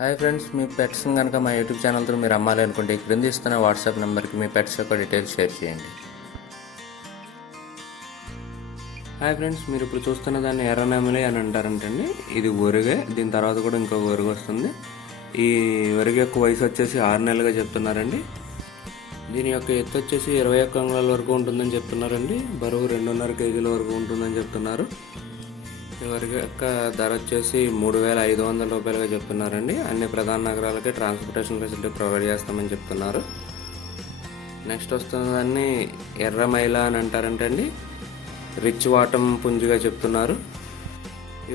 Hi friends, మీ పెట్స్ని కనుక మా YouTube ఛానల్తో మీరు అమ్మాలి అనుకుంటే క్రింద ఇస్తున్న వాట్సాప్ నెంబర్కి మీ పెట్స్ యొక్క డీటెయిల్స్ షేర్ చేయండి. హాయ్ ఫ్రెండ్స్, మీరు ఇప్పుడు చూస్తున్న దాన్ని ఎర్రనెమలి అని అంటారంటండి. ఇది ఒరిగే, దీని తర్వాత కూడా ఇంకొక ఒరుగు వస్తుంది. ఈ ఒరిగి యొక్క వయసు వచ్చేసి 6 నెలలుగా చెప్తున్నారండి. దీని యొక్క ఎత్తు వచ్చేసి 21 అంగుళాల వరకు ఉంటుందని చెప్తున్నారండి. బరువు 2.5 కేజీల వరకు ఉంటుందని చెప్తున్నారు. ఇవరికి యొక్క ధర వచ్చేసి 3,500 రూపాయలుగా చెప్తున్నారండి. అన్ని ప్రధాన నగరాలకి ట్రాన్స్పోర్టేషన్ ఫెసిలిటీ ప్రొవైడ్ చేస్తామని చెప్తున్నారు. నెక్స్ట్ వస్తున్నదాన్ని ఎర్రమైల అని అంటారంటండి. రిచ్ వాటం పుంజుగా చెప్తున్నారు.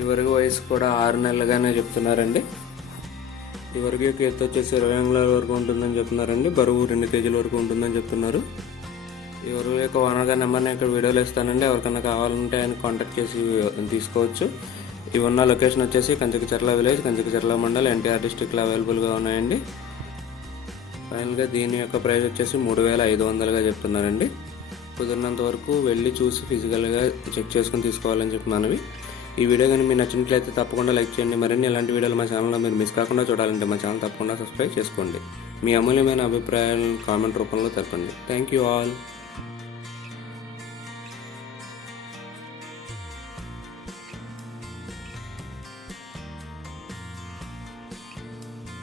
ఇవరికి వయసు కూడా 6 నెలలుగానే చెప్తున్నారండి. ఇవరికి యొక్క ఎత్తు వచ్చేసి 20 అంగుళాల వరకు ఉంటుందని చెప్తున్నారండి. బరువు 2 కేజీల వరకు ఉంటుందని చెప్తున్నారు. ఎవరి యొక్క ఓనర్ గారి నెంబర్ని ఇక్కడ వీడియోలో ఇస్తానండి. ఎవరికైనా కావాలంటే ఆయన కాంటాక్ట్ చేసి తీసుకోవచ్చు. ఇవి ఉన్న లొకేషన్ వచ్చేసి కంచకచర్ల విలేజ్, కంచకచర్ల మండల్, ఎన్టీఆర్ డిస్ట్రిక్ట్లో అవైలబుల్గా ఉన్నాయండి. ఫైనల్గా దీని యొక్క ప్రైస్ వచ్చేసి 3,500గా చెప్తున్నారండి. కుదిరినంత వరకు వెళ్ళి చూసి ఫిజికల్గా చెక్ చేసుకుని తీసుకోవాలని చెప్పి మనవి. ఈ వీడియో కానీ మీకు నచ్చినట్లయితే తప్పకుండా లైక్ చేయండి. మరిన్ని ఇలాంటి వీడియోలు మా ఛానల్లో మీరు మిస్ కాకుండా చూడాలంటే మా ఛానల్ తప్పకుండా సబ్స్క్రైబ్ చేసుకోండి. మీ అమూల్యమైన అభిప్రాయాలను కామెంట్ రూపంలో తెలపండి. Thank you all.